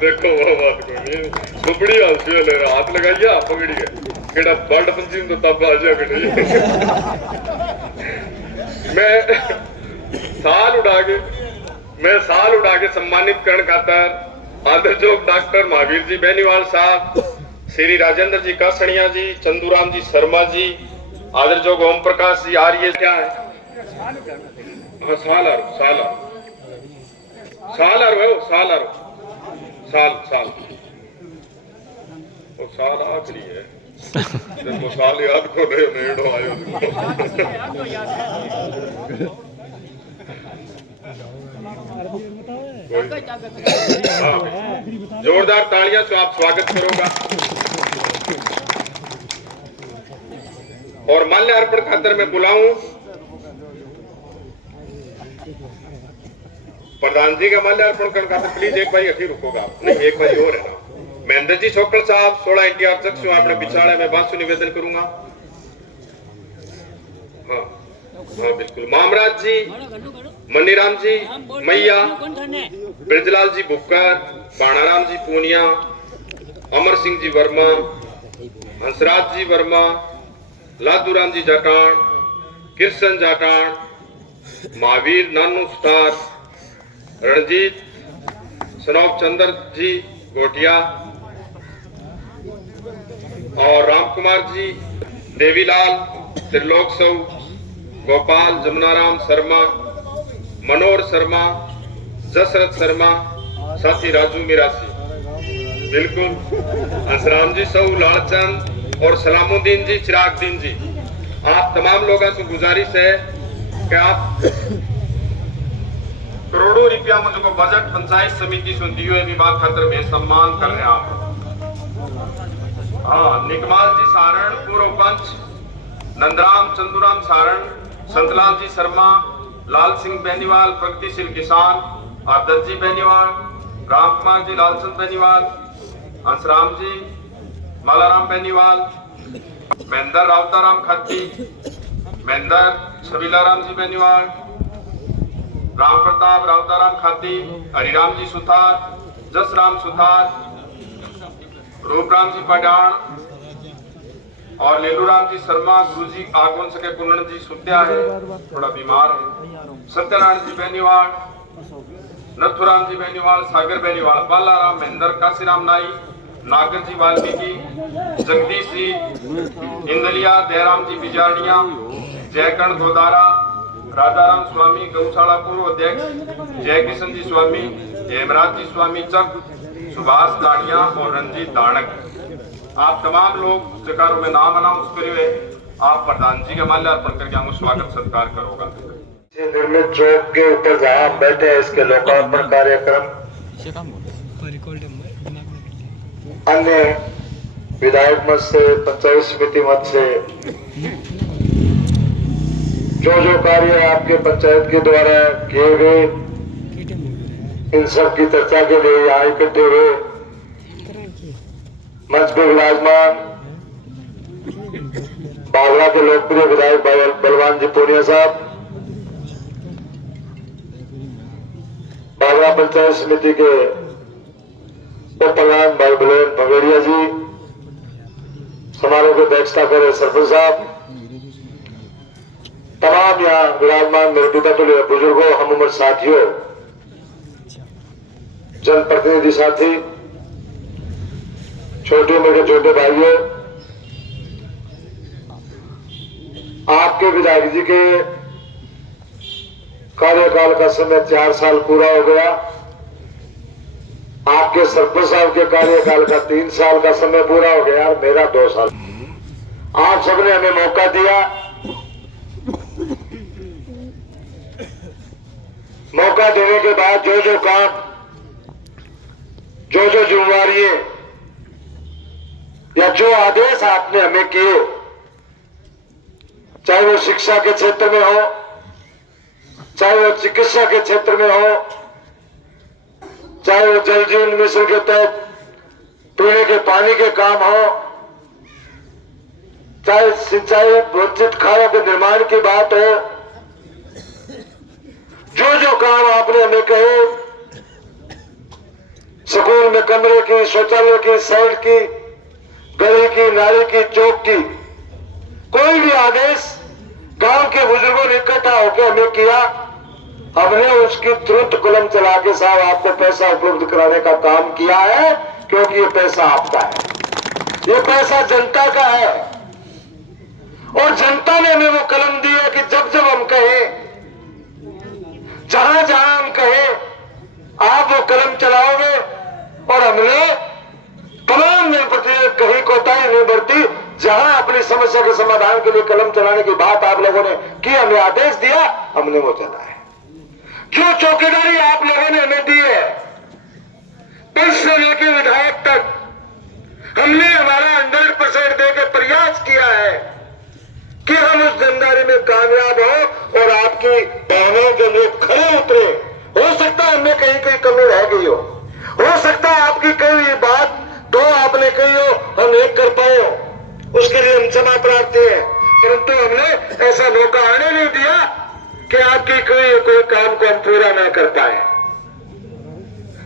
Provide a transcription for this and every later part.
देखो वो बात को नहीं सुपड़ी हंसी ले रहा हाथ लगाइया पकड़ी है केड़ा बंड पंची तो तब आ जा बेटे मैं साल उड़ा के सम्मानित करण खातर आदरजोग डॉक्टर महावीर जी बेनीवाल साहब, श्री राजेंद्र जी कासनिया जी, चंदूराम जी शर्मा जी, आदरजोग ओम प्रकाश जी आर्य क्या है हाँ साल आखिरी है वो साल याद को नेड़ो आयो जोरदार तालियां तो आप स्वागत करोगा और माल्यार्पण खातर मैं बुलाऊं प्रधान जी का माल्यार्पण करने खातर प्लीज एक भाई अठी रुकोगा नहीं एक भाई और है ना महेंद्र जी छोकड़ साहब 16 एनटीआर चक्षु अपने बिछाड़े में बांसु निवेदन करूंगा हाँ हाँ बिल्कुल मामराज जी मनीराम जी मैया ब्रजलाल जी बुक्कर बाणाराम जी पूनिया अमर सिंह जी वर्मा हंसराज जी वर्मा लादूराम जी जाटान कृष्ण जाटान महावीर नानू स्टार रणजीत सनौप चंद्र जी गोटिया और रामकुमार जी देवीलाल त्रिलोक सौ गोपाल जमुनाराम शर्मा मनोहर शर्मा जसरथ शर्मा साथी राजू मिरासी बिल्कुल हंसराम जी सौ लालचंद और सलामुद्दीन जी चिरागदीन जी आप तमाम लोगों से गुजारिश है कि आप करोड़ों रुपया मुझको बजट पंचायत समिति से दिए विभाग खातर में सम्मान कर रहे हैं आप हाँ निकमाल जी सारण पूर्व पंच नंदराम चंदूराम सारण संतलाल जी शर्मा लाल सिंह बेनीवाल प्रगतिशील किसान आदत जी बेनीवाल राम कुमार जी लालचंद बेनीवाल हंसराम जी मालाराम बेनीवाल महेंद्र रावताराम खत्ती महेंद्र छबीलाराम जी बेनीवाल राम प्रताप रावताराम खाती हरिराम जी सुथार जसराम सुथार रूपराम जी पडाण और लेलूराम जी शर्मा गुरु जी आगमन सके कुंडन जी सुत्या है थोड़ा बीमार है सत्यनारायण जी बेनीवाल नथुराम जी बेनीवाल सागर बेनीवाल बालाराम महेंद्र काशीराम नाई नागर जी वाल्मीकि जगदीश जी इंदलिया दयाराम जी बिजारनिया जयकर्ण गोदारा राजाराम स्वामी गौशाला पूर्व अध्यक्ष जय किशन जी स्वामी हेमराज जी स्वामी चक सुभाष दानिया और रंजीत दानक आप तमाम लोग जकारों में नाम अनाउंस करिए आप प्रधान जी का माल्यार्पण करके हमको स्वागत सत्कार करोगा निर्मित चौक के ऊपर जहाँ हम बैठे हैं इसके लोकार्पण कार्यक्रम अन्य विधायक मत से पंचायत समिति मत से जो कार्य आपके पंचायत के द्वारा किए गए इन सब की चर्चा के लिए यहाँ इकट्ठे हुए मंच पे विराजमान बागड़ा के लोकप्रिय विधायक बलवान जी पूनिया साहब, बागड़ा पंचायत समिति के उप प्रधान भाई बुलेन भगेड़िया जी, समारोह की अध्यक्षता करे सरपंच साहब, तमाम यहाँ विराजमान मेरे पिता तुल्य बुजुर्गों, हम उम्र साथियों, जनप्रतिनिधि साथी, छोटे उम्र के छोटे भाइयों, आपके विधायक जी के कार्यकाल का समय 4 साल पूरा हो गया। आपके सरपंच साहब के कार्यकाल का 3 साल का समय पूरा हो गया, मेरा 2 साल। आप सबने हमें मौका दिया, मौका देने के बाद जो काम, जो जिम्मेवारियां या जो आदेश आपने हमें किए, चाहे वो शिक्षा के क्षेत्र में हो, चाहे वो चिकित्सा के क्षेत्र में हो, चाहे वो जल जीवन मिशन के तहत पीने के पानी के काम हो, चाहे सिंचाई वंचित खालों के निर्माण की बात हो, जो काम आपने हमें कहे, स्कूल में कमरे की, शौचालय की, साइड की, गली की, नाली की, चौक की, कोई भी आदेश गांव के बुजुर्गों ने इकट्ठा होकर हमें किया, हमने उसकी तुरंत कलम चला के साहब आपको पैसा उपलब्ध कराने का काम किया है, क्योंकि ये पैसा आपका है, ये पैसा जनता का है। और जनता ने हमें वो कलम दी है कि जब जब हम कहें, जहां जहां हम कहें, आप वो कलम चलाओगे। और हमने तमाम जनप्रतिनिधि कहीं कोताही नहीं बरती, जहां अपनी समस्या के समाधान के लिए कलम चलाने की बात आप लोगों ने की, हमें आदेश दिया, हमने वो चला है। जो चौकीदारी आप लोगों ने हमें दी है, पंच से लेकर विधायक तक, हमने हमारा 100% देकर प्रयास किया है कि हम उस जिम्मेदारी में कामयाब हो और आपकी बहनों के लिए खड़े उतरे। हो सकता है हमें कहीं कहीं कमी रह गई हो सकता है आपकी कई बात दो आपने कही हो, हम एक कर पाए हो, उसके लिए हम क्षमा प्रार्थी हैं, परंतु हमने ऐसा मौका आने नहीं दिया कि आपकी कोई काम को हम पूरा ना कर पाए।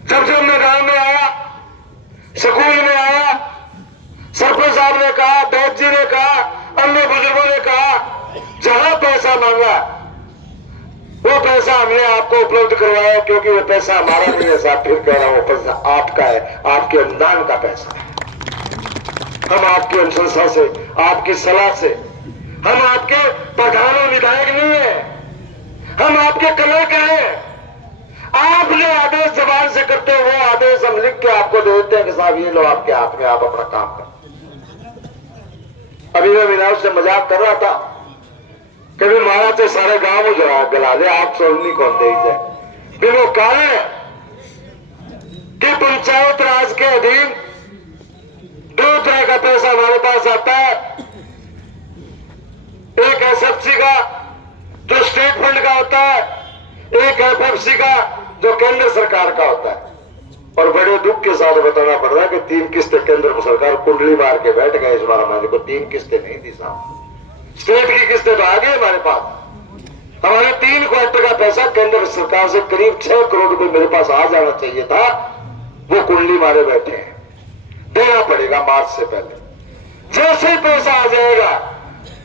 जब जब मैं गांव में आया, स्कूल में आया, सरपंच साहब ने कहा, बैद जी ने कहा, अन्य बुजुर्गों ने कहा, जहां पैसा मांगा वो पैसा हमने आपको उपलब्ध करवाया, क्योंकि वो पैसा हमारा नहीं है साहब, फिर कह रहा हूं, वो पैसा आपका है, आपके अनुदान का पैसा है। हम आपकी अनुशंसा से, आपकी सलाह से, हम आपके प्रधान और विधायक नहीं है, हम आपके कलर के हैं। आप जो आदेश जबान से करते हो वो आदेश हम लिख के आपको दे देते हैं कि साहब ये लो आपके हाथ में, आप अपना काम करो। अभी मैं विनाश से मजाक कर रहा था, कभी मारा तो सारे गांव में जरा गला ले, आप सोचनी कौन दे जाए। फिर वो कारण है कि पंचायत राज के अधीन दो तरह का पैसा हमारे पास आता है। एक एसएफसी का जो स्टेट फंड का होता है, एक एफएफसी का जो केंद्र सरकार का होता है। और बड़े दुख के साथ बताना पड़ रहा है कि 3 किस्तें केंद्र सरकार कुंडली मार के बैठ गए, इस बार हमारे को 3 किस्तें नहीं दी साहब। स्टेट की किस्तें तो आ गई हमारे पास, हमारे 3 क्वार्टर का पैसा केंद्र सरकार से करीब 6 करोड़ रुपए मेरे पास आ जाना चाहिए था, वो कुंडली मारे बैठे हैं। देना पड़ेगा मार्च से पहले। जैसे ही पैसा आ जाएगा,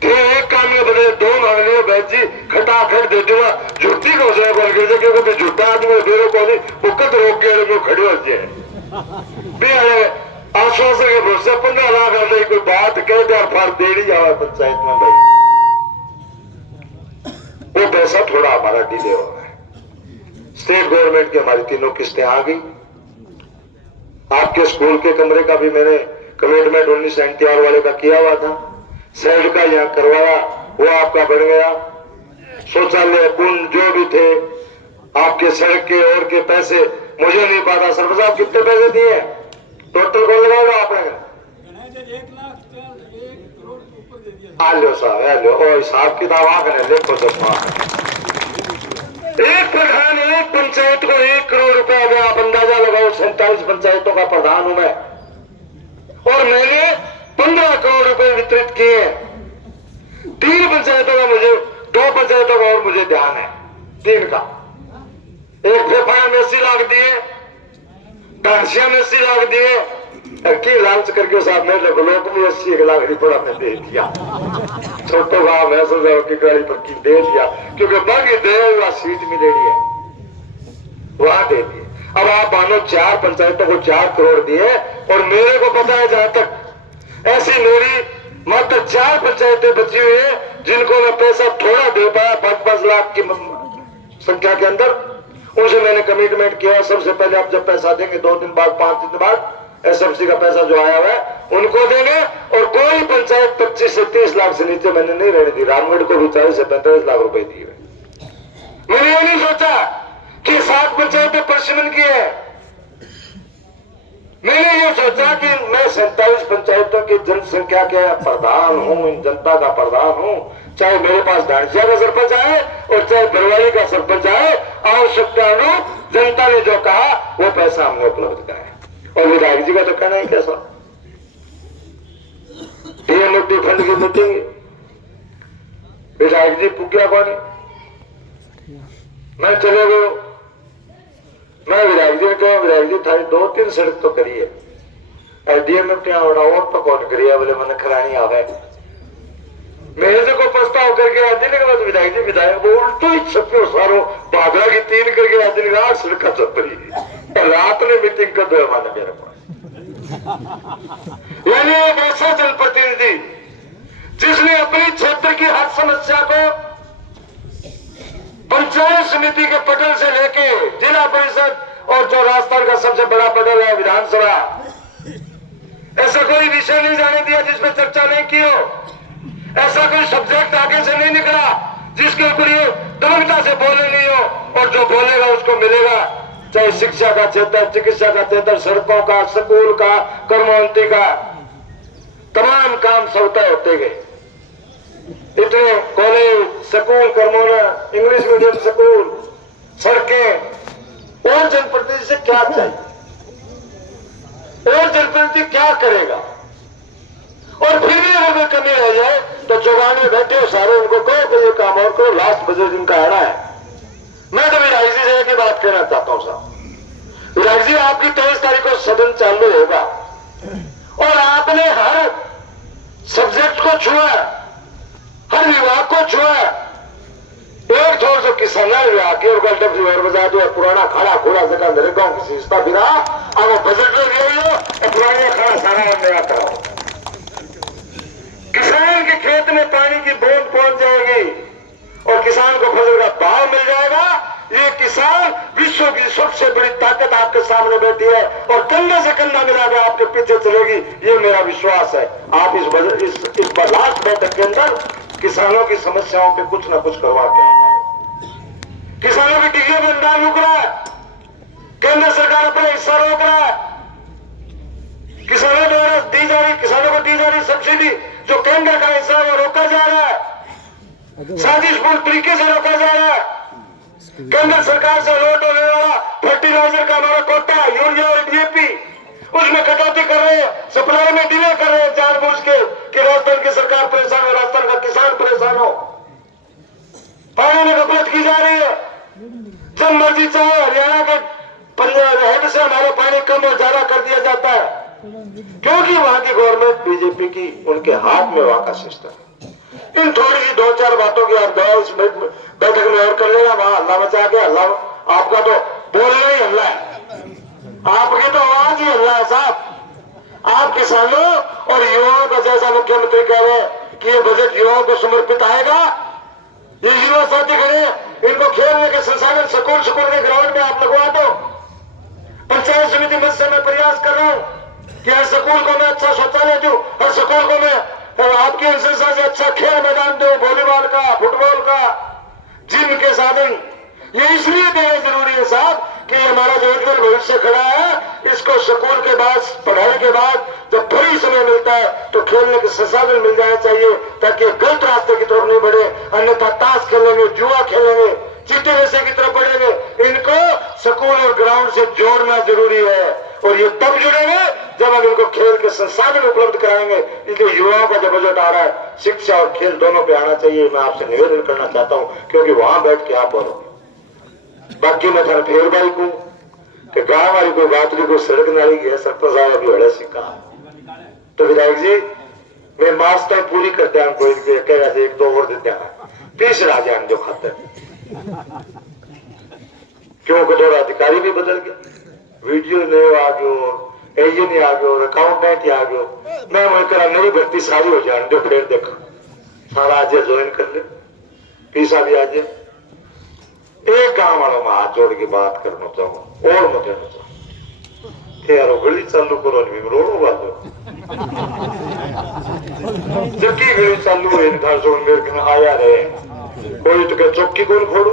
एक काम में बदले 2 मांग लियो बैद जी, खटाखट दे दूंगा, झूठी को क्योंकि झूठा आदमी देरो को नहीं, मुकद रोक के खड़े हो जाए आश्वासन के भरोसे 15 लाख आ जाए, कोई बात कह दे और फार दे ही जावा पंचायत में भाई, वो पैसा थोड़ा हमारा डिले हो रहा है। स्टेट गवर्नमेंट की हमारी 3 किस्तें आ गई। आपके स्कूल के कमरे का भी मैंने कमिटमेंट 1991 वाले का किया हुआ था, साइड का यहाँ करवाया, वो आपका बन गया। शौचालय, कुंड जो भी थे, आपके सड़क के और के पैसे मुझे नहीं पता, सरपंच साहब कितने पैसे दिए टोटल को लगाओगे आपने? 1,00,000 आ लो साहब, लो और हिसाब किताब आकर देखो चश्मा। एक प्रधान, एक पंचायत को 1 करोड़ रुपया दे, आप अंदाजा लगाओ। 47 पंचायतों का प्रधान हूं मैं, और मैंने 15 करोड़ रुपए वितरित किए। 3 पंचायतों का मुझे, 2 पंचायतों का और मुझे ध्यान है, 3 का। एक फेफड़ा में 80 लाख दिए, डांसिया में 80 लाख दिए, की लालच करके साहब मेरे लोग में 80 लाख रुपया में दे दिया। छोटो गांव है सजाओ की गाड़ी पर की दे दिया, क्योंकि बाकी दे हुआ सीट मिलेगी है, वहां दे दिए। अब आप मानो 4 पंचायतों को 4 करोड़ दिए, और मेरे को पता है जहां तक ऐसी मेरी मात्र 4 पंचायतें बची हुई है जिनको मैं पैसा थोड़ा दे पाया 5-5 लाख की संख्या के अंदर। उनसे मैंने कमिटमेंट किया, सबसे पहले आप जब पैसा देंगे 2 दिन बाद, 5 दिन बाद एसएफसी का पैसा जो आया हुआ है उनको देंगे। और कोई पंचायत 25 से 30 लाख से नीचे मैंने नहीं रहने दी। रामगढ़ को भी 40 से 45 लाख रुपए दिए। मैंने ये नहीं सोचा कि 7 पंचायतें परसिमन की है, मैंने ये सोचा कि मैं 47 पंचायतों की जनसंख्या के प्रधान हूं, जनता का प्रधान हूं। चाहे मेरे पास ढांचिया का सरपंच आए और चाहे बरवाली का सरपंच आए, आवश्यकता अनुरूप जनता ने जो कहा वो पैसा हमने उपलब्ध कराया। और विधायक जी का तो कहना है कैसा, टीएमएफडी फंड की मीटिंग, विधायक जी पुग्या कौन, मैं चले गए, मैं विधायक जी ने कहा विधायक जी थारी 2-3 सड़क तो करी है एसडीएम और तो कौन करिए बोले मैंने खरानी आवे मेरे से को प्रस्ताव करके आते के बाद विधायक जी विधायक वो उल्टो ही छप्पो सारो बागड़ा की 3 करके आते ने 8 सड़क छपरी रात ने मीटिंग कर दो माने मेरे पास यानी एक ऐसा जनप्रतिनिधि जिसने अपनी क्षेत्र की हर समस्या को पंचायत समिति के पटल से लेके जिला परिषद और जो राजस्थान का सबसे बड़ा पटल है विधानसभा, ऐसा कोई विषय नहीं जाने दिया जिसमें चर्चा नहीं की हो, ऐसा कोई सब्जेक्ट आगे से नहीं निकला जिसके ऊपर ये दमकता से बोले नहीं हो, और जो बोलेगा उसको मिलेगा, चाहे शिक्षा का क्षेत्र, चिकित्सा का क्षेत्र, सड़कों का, स्कूल का, कर्मोन्नति का, तमाम काम स्वतः होते गए। इतने कॉलेज, स्कूल, कर्मोना, इंग्लिश मीडियम स्कूल, सड़कें, और जनप्रतिनिधि से क्या चाहिए, और जनप्रतिनिधि क्या करेगा, और फिर भी अगर कमी रह जाए तो चौगान में बैठे हो सारे उनको कहो कि ये काम और करो, लास्ट बजट इनका आना है। मैं तो विधायक जी से एक बात कहना चाहता हूं साहब, विधायक जी आपकी 23 तारीख को सदन चालू होगा और आपने हर सब्जेक्ट को छुआ, हर विभाग को छुआ, एक छोर से किसान विभाग की और बजा दो पुराना खाड़ा खोड़ा जगह मेरे गांव की विशेषता बिना अब बजट ले लिया और पुराना खाड़ा सारा नया कराओ। किसान के खेत में पानी की बूंद पहुंच जाएगी और किसान को फसल का भाव मिल जाएगा। ये किसान विश्व की सबसे बड़ी ताकत आपके सामने बैठी है और कंधे से कंधा मिलाकर आपके पीछे चलेगी, ये मेरा विश्वास है। आप इस बजट इस लास्ट बैठक के अंदर किसानों की समस्याओं पे कुछ ना कुछ करवा के आए। किसानों की टिकटों में अनुदान रुक रहा है, केंद्र सरकार अपना हिस्सा रोक रहा है, किसानों द्वारा दी जा रही, किसानों को दी जा रही सब्सिडी जो केंद्र का हिस्सा है वो रोका जा रहा है, साजिशपूर्ण तरीके से रोका जा रहा है। केंद्र सरकार से लोट होने वाला फर्टिलाइजर का हमारा कोटा, यूरिया और डीएपी, उसमें कटौती कर रहे हैं, सप्लाई में डिले कर रहे हैं जानबूझ के कि राजस्थान की सरकार परेशान हो, राजस्थान का किसान परेशान हो। पानी में गफलत की जा रही है, जब मर्जी चाहे हरियाणा के हेड से हमारा पानी कम और ज्यादा कर दिया जाता है, क्योंकि वहां की गवर्नमेंट बीजेपी की, उनके हाथ में वहां का सिस्टम है। इन थोड़ी सी 2-4 बातों की आप इस बैठक में और कर लेगा, वहां हल्ला मचा के हल्ला, आपका तो बोलना ही हल्ला है, आपकी तो आवाज ही हल्ला है साहब। आप किसानों और युवाओं का, जैसा मुख्यमंत्री कह रहे हैं कि ये बजट युवाओं को समर्पित आएगा, ये युवा साथी खड़े, इनको खेलने के संसाधन स्कूल के ग्राउंड में आप लगवा दो। पंचायत समिति मत से मैं प्रयास कर रहा हूं कि हर स्कूल को मैं अच्छा शौचालय दूं, हर स्कूल को मैं आपकी संस्था से अच्छा खेल मैदान दो, वॉलीबॉल का, फुटबॉल का, जिम के साधन। ये इसलिए देना जरूरी है साहब कि हमारा जो उज्जवल भविष्य खड़ा है, इसको स्कूल के बाद, पढ़ाई के बाद जब फ्री समय मिलता है तो खेलने के संसाधन मिल जाने चाहिए, ताकि गलत रास्ते की तरफ नहीं बढ़े। अन्यथा ताश खेलेंगे, जुआ खेलेंगे, चीटे नशे की तरफ बढ़ेंगे। इनको स्कूल और ग्राउंड से जोड़ना जरूरी है, और ये तब जुड़ेंगे जब हम इनको खेल के संसाधन उपलब्ध कराएंगे। इसलिए युवाओं का जो बजट आ रहा है, शिक्षा और खेल दोनों पे आना चाहिए। मैं आपसे निवेदन करना चाहता हूं, क्योंकि वहां बैठ के आप बोलो। बाकी मैं थाने फिर भाई को कि गांव वाली कोई बात नहीं, कोई सड़क नाली की है, सरपंच साहब अभी बड़े सिक्का। तो विधायक जी मैं मास्क टाइम पूरी करते हैं, कोई कहेगा 1-2 और देते हैं, तीसरा जान जो खाते क्योंकि थोड़ा अधिकारी भी बदल गया, वीडियो नहीं आ गयो, एजे नहीं आ गयो, अकाउंटेंट ही आ गयो। मैं वही नई भर्ती सारी हो जाए दो, फिर देखो सारा आज ज्वाइन कर ले, पीसा भी आज। एक गांव वालों में हाथ जोड़ के बात करना चाहूँ और मत कहना चाहूँ यारो, गली चालू करो नहीं रोड़ो बात जबकि गली चालू है, घर जोड़ मेरे के आया रहे, कोई तो क्या चौकी कौन फोड़ो,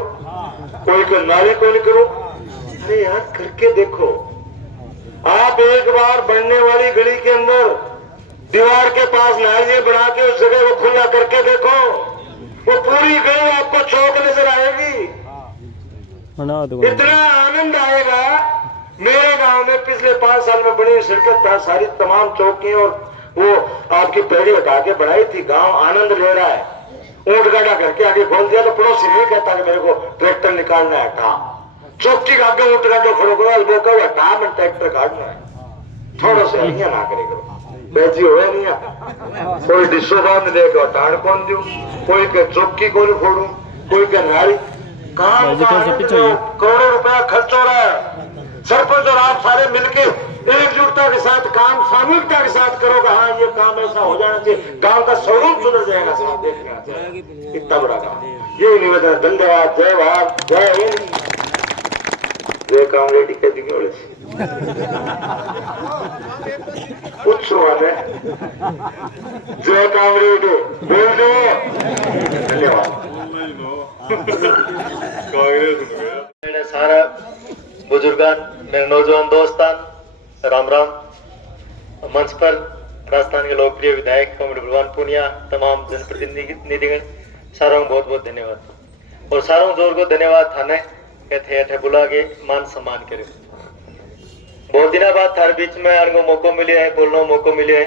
कोई को नाली कौन करो। अरे यार करके देखो, आप एक बार बनने वाली गली के अंदर दीवार के पास नालियां बना के उस जगह को खुला करके देखो, वो पूरी गली आपको चौक नजर आएगी, इतना आनंद आएगा। मेरे गांव में पिछले 5 साल में बड़ी सड़कें, सारी तमाम चौकियां और वो आपकी पेड़ी हटा के बनाई थी, गांव आनंद ले रहा है। ऊंट गाड़ा करके आगे खोल दिया तो पड़ोसी नहीं कहता कि मेरे को ट्रैक्टर निकालना है, कहा चौकी का आगे उठ गाडो खड़ो करो वो कहो हटा मैं ट्रैक्टर काटना है थोड़ा सा અહીંયા ना करे करो बेजी होवे नहीं कोई डिशो बांध लेगा टाण कौन दूं कोई के चौकी को फोड़ूं कोई के नारी काम करोड़ों रुपया खर्च हो रहा है सरपंच और आप सारे मिलके एकजुटता के साथ काम सामूहिकता के साथ करोगे हाँ ये काम ऐसा हो जाना चाहिए गांव का स्वरूप सुधर जाएगा साथ देखने आ जाएगा इतना बड़ा काम यही निवेदन धन्यवाद जय भारत जय हिंद जय कांग्रेस टिके दिखे पूछो आने जय कांग्रेस बोल दो धन्यवाद मेरे सारा बुजुर्गान मेरे नौजवान दोस्तान राम राम मंच पर राजस्थान के लोकप्रिय विधायक कॉमरेड बलवान पूनिया तमाम जनप्रतिनिधिगण सारों को बहुत बहुत धन्यवाद और सारों जोर को धन्यवाद थाने कहते अठे बुला के मान सम्मान करे बहुत दिनों बाद थार बीच में आने को मौका मिले है बोलने को मौका मिले है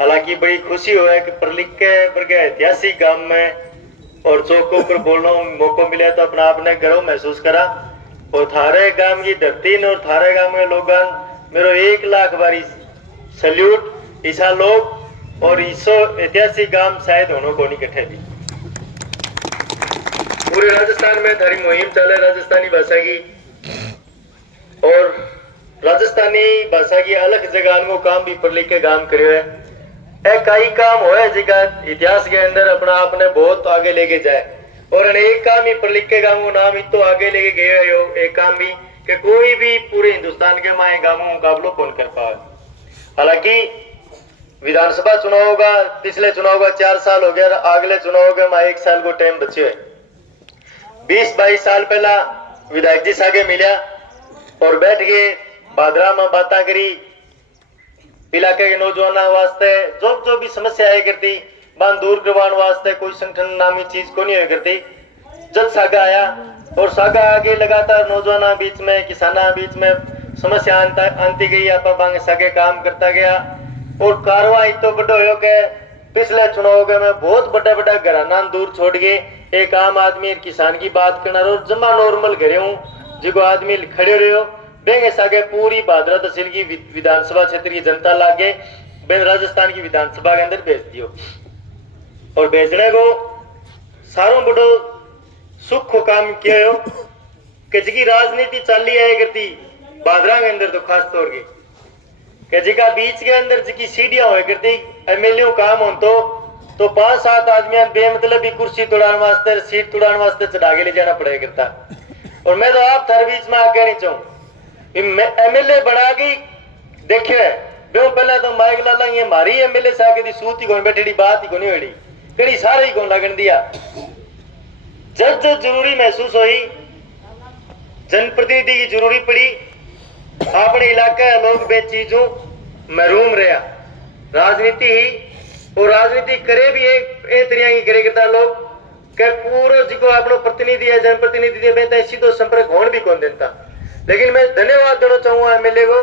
हालांकि बड़ी खुशी हो है कि पढ़ लिख के ऐतिहासिक गांव में और चौकों पर बोलने मौका मिले तो अपना आपने गर्व महसूस करा और थारे गांव की धरती और थारे गांव के लोग मेरो 1 लाख बारी सल्यूट ईसा लोग और ईसो ऐतिहासिक गांव शायद होने को नहीं कट्ठे भी पूरे राजस्थान में थारी मुहिम चले राजस्थानी भाषा की और राजस्थानी भाषा की अलग जगह को काम भी पढ़ लिख के काम करे है कई काम होए जिका इतिहास के अंदर अपना आपने बहुत आगे लेके जाए और एक काम ही पढ़ लिख के गाँव नाम ही तो आगे लेके गए हो एक काम भी कि कोई भी पूरे हिंदुस्तान के माए गांवों मुकाबलो कौन कर पाए हालांकि विधानसभा चुनाव होगा पिछले चुनाव का 4 साल हो गया अगले चुनाव के माए 1 साल को टाइम बचे है 20-22 साल पहला विधायक जी सागे मिलिया और बैठ के बादरा में बात करी इलाके के नौजवानों वास्ते जो भी समस्या है करती बांध दूर करवाने वास्ते कोई संगठन नामी चीज को नहीं करती जब सागा आया और सागा आगे लगातार नौजवानों बीच में किसानों बीच में समस्या आती गई आप बांगे सागे काम करता गया और कार्रवाई तो बड़ो हो के पिछले चुनाव में बहुत बड़ा बड़ा घराना दूर छोड़ के एक आम आदमी किसान की बात करना और जमा नॉर्मल घरे हूँ जिको आदमी खड़े रहे हो बेंगे सागे पूरी भादरा तहसील की विधानसभा क्षेत्र की जनता लागे बेन राजस्थान की विधानसभा के अंदर भेज दियो और भेजने को सारों बड़ो सुख को काम किया हो कि जिकी राजनीति चली है करती बादरा के अंदर तो खास तौर के जिका बीच के अंदर जिकी सीढ़ियां हो करती एमएलए काम हो तो 5-7 आदमी बेमतलब ही कुर्सी तोड़ाने वास्ते सीट तोड़ाने वास्ते चढ़ा के ले जाना पड़ेगा करता और मैं तो आप थारे बीच में आके नहीं चाहूँ एमएलए बना के देखे बेहू पहले तो माइक लाला ये मारी एमएलए साके दी सूत ही कोई बैठी बात ही कोनी होड़ी कड़ी सारे ही को लगन दिया जब जरूरी महसूस हुई जनप्रतिनिधि की जरूरी पड़ी अपने इलाके लोग बे चीजों महरूम रहा राजनीति ही और राजनीति करे भी एक तरिया की करे करता लोग के पूरा जिको अपनो प्रतिनिधि है जनप्रतिनिधि दे बेता सीधो संपर्क होने भी कौन देता लेकिन मैं धन्यवाद देना चाहूंगा एमएलए को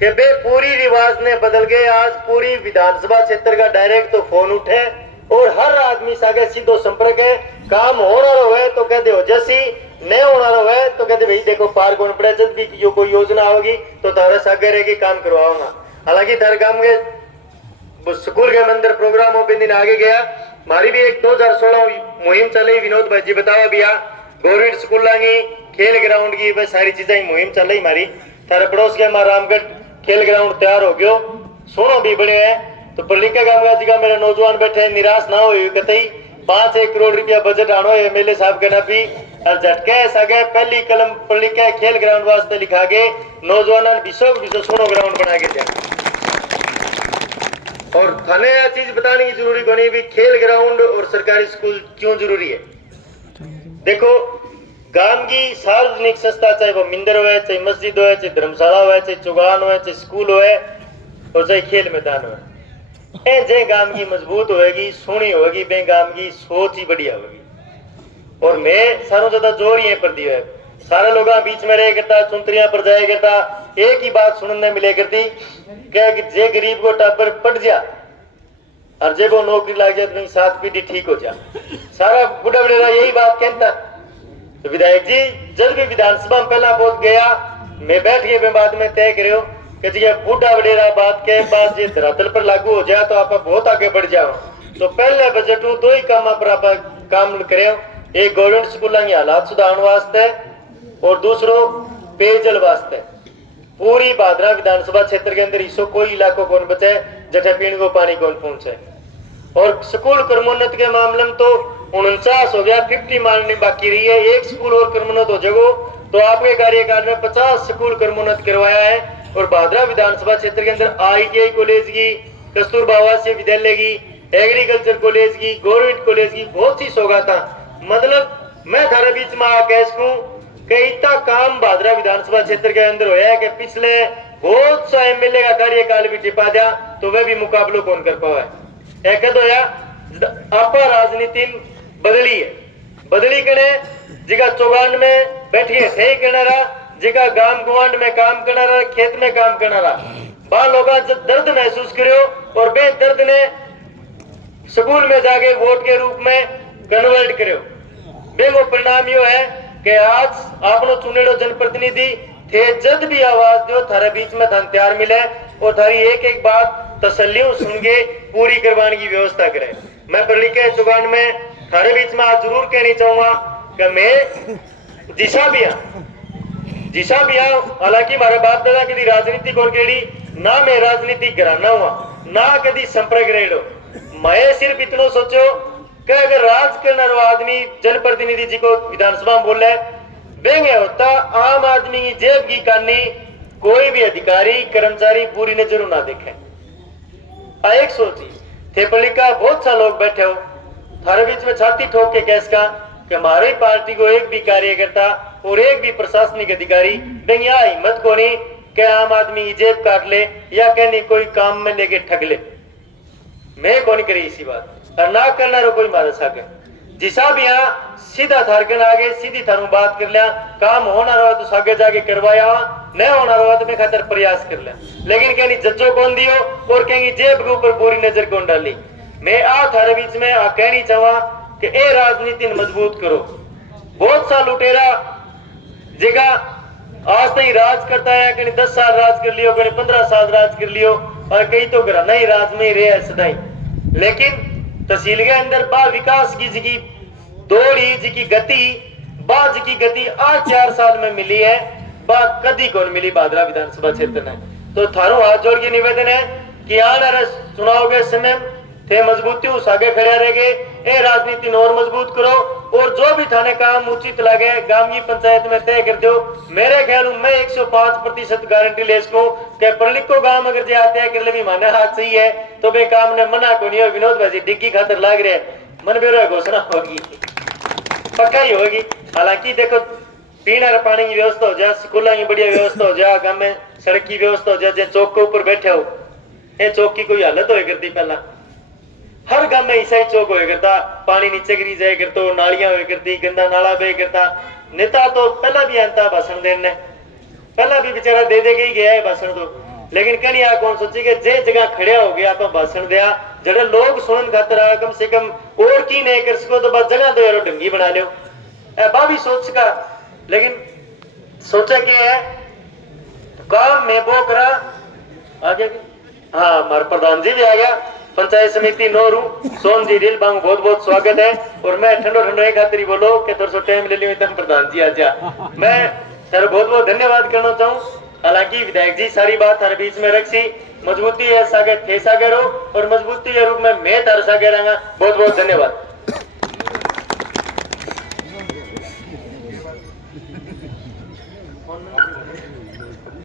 कि बे पूरी रिवाज ने बदल गए आज पूरी विधानसभा क्षेत्र का डायरेक्ट तो फोन उठे और हर आदमी सागे सीधो संपर्क है काम होना रहे तो कहते हो जैसी नहीं होना रहे तो कहते भाई देखो पार कौन पड़े जब भी जो कोई योजना होगी तो तारा सागे रह के काम करवाऊंगा हालांकि तारे काम के स्कूल के अंदर प्रोग्राम हो दिन आगे गया हमारी भी एक 2016 मुहिम चली विनोद भाई जी बतावा भैया गवर्नमेंट स्कूल लागी खेल ग्राउंड की बस सारी चीजें मुहिम चल रही हमारी थारे पड़ोस के हमारा रामगढ़ खेल ग्राउंड तैयार हो गयो सोनो भी बने हैं तो पलिका गांव का मेरे नौजवान बैठे निराश ना हो कतई 5-1 करोड़ रुपया बजट आनो एमएलए साहब के ना भी और झटके सगे पहली कलम पलिका खेल ग्राउंड वास्ते लिखा के नौजवान विशो सोनो ग्राउंड बना के दिया और थाने यह चीज बताने की जरूरी कोनी भी खेल ग्राउंड और सरकारी स्कूल क्यों जरूरी है देखो गांव की सार्वजनिक संस्था चाहे वो मंदिर हो चाहे मस्जिद हो चाहे धर्मशाला हो चाहे चौगान हो चाहे स्कूल हो और चाहे खेल मैदान हो जे गांव की मजबूत होगी सोनी होगी बे गांव की सोच ही बढ़िया होगी और मैं सारों ज्यादा जोर ये पर दिया है सारे लोग बीच में रह करता चुनतरियां पर जाया करता एक ही बात सुनने मिले करती क्या कि जे गरीब को टाबर पट जा और जे वो नौकरी लग जाए तो 7 पीढ़ी ठीक हो जा सारा बुढ़ा बुढ़ेरा यही बात कहता तो विधायक जी जब भी विधानसभा में पहला पहुंच गया मैं बैठ के मैं बाद में तय करो कि जी बूढ़ा वडेरा बात के बाद ये धरातल पर लागू हो जाए तो आप बहुत आगे बढ़ जाओ। तो पहले बजट में दो ही काम पर आप काम करें, एक गवर्नमेंट स्कूलों की हालात सुधारने वास्ते और दूसरो पेयजल वास्ते। पूरी भादरा विधानसभा क्षेत्र के अंदर इसो कोई इलाको कौन बचे जठे पीने को पानी कौन पहुंचे। और स्कूल क्रमोन्नत के मामले में तो 49 हो गया, 50 माननी बाकी रही है। एक स्कूल और क्रमोन्नत हो जाएगा तो आपके कार्यकाल में 50 स्कूल क्रमोन्नत करवाया है। और भादरा विधानसभा क्षेत्र के अंदर ITI कॉलेज की, कस्तूरबा आवासीय विद्यालय की, एग्रीकल्चर कॉलेज की, गवर्नमेंट कॉलेज की बहुत सी सौगाता। मतलब मैं थारे बीच में आके इसको कि इतना काम भादरा विधानसभा क्षेत्र के अंदर होया है कि पिछले बहुत सा MLA का कार्यकाल भी टिपा दिया तो वह भी मुकाबलो कौन कर पावा है। एक कद होया आपा राजनीति बदली है, बदली करे जिका चौगान में बैठिए थे करना, जिका गांव गुआंड में काम करना, खेत में काम करना, बा लोग दर्द महसूस करो और बे दर्द ने स्कूल में जाके वोट के रूप में कन्वर्ट करो। बे वो परिणाम यो है कि आज आपनो चुनेड़ो जनप्रतिनिधि थे जद भी आवाज दो थारे बीच में थान तैयार मिले और थारी एक एक बात तसल्लियों सुन के पूरी करवाने की व्यवस्था करे। मैं पढ़ लिखे चुगान में थारे बीच में आज जरूर कहनी चाहूंगा कि मैं जिसा भी आ हालांकि हमारे बाप दादा कभी राजनीतिक और केड़ी ना मैं राजनीतिक घराना हुआ ना कभी संपर्क रेडो। मैं सिर्फ इतना सोचो कि अगर राज करना रो आदमी जनप्रतिनिधि जी को विधानसभा में बोले बेंगे होता आम आदमी की जेब की कहानी कोई भी अधिकारी कर्मचारी पूरी नजरों ना देखे। एक सोची थे पलिका बहुत सा लोग बैठे हो थारे बीच में छाती ठोक के कैस का कि हमारी पार्टी को एक भी कार्यकर्ता और एक भी प्रशासनिक अधिकारी बेंगिया हिम्मत को नहीं कि आम आदमी की जेब काट ले या कहनी कोई काम में लेके ठग ले। मैं कौन करी इसी बात और ना करना रो कोई मारे सके जिसा भी यहाँ सीधा थारकन आगे सीधी थारू बात कर लिया, काम होना रहा तो सागे जाके करवाया, नहीं होना रहा तो मैं खातर प्रयास कर लिया। लेकिन कहनी जज्जो कौन दियो और कहेंगी जेब के ऊपर पूरी नजर कौन डाली। मैं आ थारे बीच में आ कहनी चाहवा कि ए राजनीति मजबूत करो। बहुत सा लुटेरा जगह आज तक राज करता है, कहीं 10 साल राज कर लियो, कहीं 15 साल राज कर लियो और कई तो घर नहीं राज में ही रहे सदाई। लेकिन तहसील के अंदर बा विकास की जिकी दौड़ी जिकी गति बाज की गति आज 4 साल में मिली है, बा कदी कौन मिली भादरा विधानसभा क्षेत्र में। तो थारो हाथ जोड़ के निवेदन है कि आने वाले चुनाव के समय थे मजबूती उस आगे खड़े रहेंगे। ए राजनीति और मजबूत करो और जो भी थाने काम उचित लगे गांव की पंचायत में तय कर दो। मेरे ख्याल में 105% गारंटी ले इसको कि परलिक को गांव अगर जाते हैं कर ले भी माने हाथ सही है तो बे काम ने मना को नहीं हो। विनोद भाजी डिग्गी खातर लाग रहे मन बेरो घोषणा होगी पक्का ही होगी। हालांकि देखो पीने पानी की व्यवस्था हो जाए, स्कूलों की बढ़िया व्यवस्था हो जाए, गांव में सड़क की व्यवस्था हो जाए, चौक के ऊपर बैठे हो ये चौक की कोई हालत हो करती पहला हर गांव में ऐसा ही चौक होया करता, पानी नीचे गिरी जाए करता, नालियां होया करती, गंदा नाला बह करता। नेता तो पहला भी आता भाषण देने, पहला भी बेचारा दे के ही गया है भाषण तो, लेकिन कहनी आ कौन सोची कि जे जगह खड़े हो गया तो भाषण दिया जड़े लोग सुनन खातर आया कम से कम और की नहीं कर सको तो बस जगह दो यारो ढंगी बना लो बा भी सोच का। लेकिन सोचा क्या है काम में वो करा आगे। हाँ हमारे प्रधान जी भी आ गया, पंचायत समिति नोरू सोन जी रिल बांग बहुत बहुत स्वागत है। और मैं ठंडो ठंडो एक खातिर बोलो कि थोड़ा सा टाइम ले लियो एकदम प्रधान जी आजा। मैं सर बहुत बहुत धन्यवाद करना चाहूँ। हालांकि विधायक जी सारी बात हर बीच में रखी मजबूती है सागे थे सागे रो और मजबूती के रूप में मैं तार सागे रहूंगा। बहुत बहुत धन्यवाद।